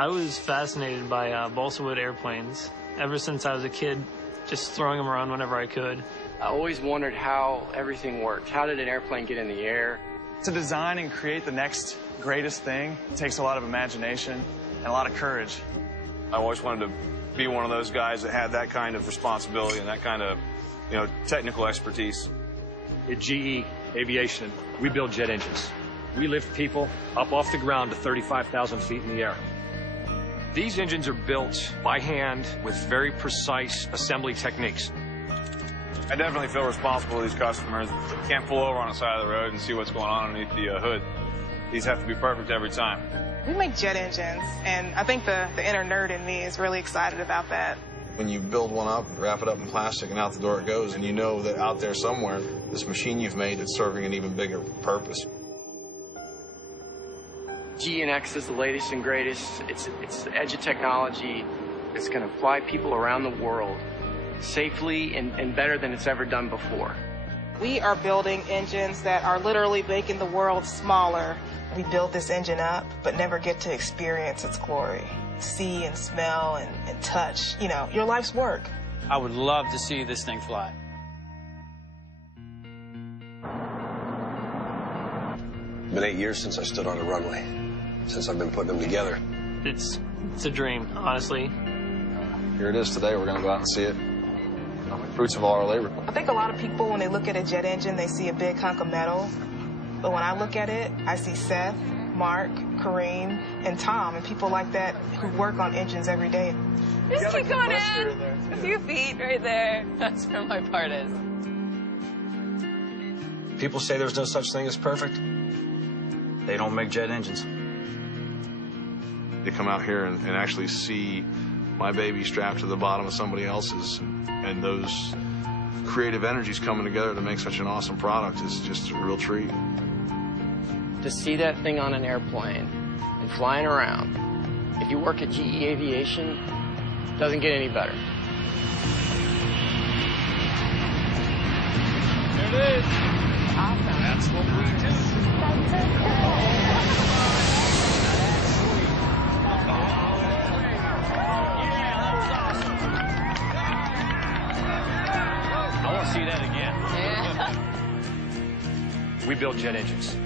I was fascinated by balsa wood airplanes ever since I was a kid, just throwing them around whenever I could. I always wondered how everything worked. How did an airplane get in the air? To design and create the next greatest thing, it takes a lot of imagination and a lot of courage. I always wanted to be one of those guys that had that kind of responsibility and that kind of, technical expertise. At GE Aviation, we build jet engines. We lift people up off the ground to 35,000 feet in the air. These engines are built by hand with very precise assembly techniques. I definitely feel responsible for these customers. Can't pull over on the side of the road and see what's going on underneath the hood. These have to be perfect every time. We make jet engines, and I think the inner nerd in me is really excited about that. When you build one up, wrap it up in plastic, and out the door it goes, and you know that out there somewhere, this machine you've made is serving an even bigger purpose. GE&X is the latest and greatest. It's the edge of technology. It's going to fly people around the world safely and better than it's ever done before. We are building engines that are literally making the world smaller. We build this engine up, but never get to experience its glory. See and smell and touch, your life's work. I would love to see this thing fly. It's been 8 years since I stood on a runway, since I've been putting them together. It's a dream, honestly. Here it is today. We're going to go out and see it. Fruits of all our labor. I think a lot of people, when they look at a jet engine, they see a big hunk of metal. But when I look at it, I see Seth, Mark, Kareem, and Tom, and people like that who work on engines every day. Just keep going in. A few feet right there. That's where my part is. People say there's no such thing as perfect. They don't make jet engines. To come out here and actually see my baby strapped to the bottom of somebody else's, and those creative energies coming together to make such an awesome product is just a real treat. To see that thing on an airplane and flying around, if you work at GE Aviation, it doesn't get any better. There it is. Awesome. That's what we do. That's so cool. I want to see that again. Yeah. We build jet engines.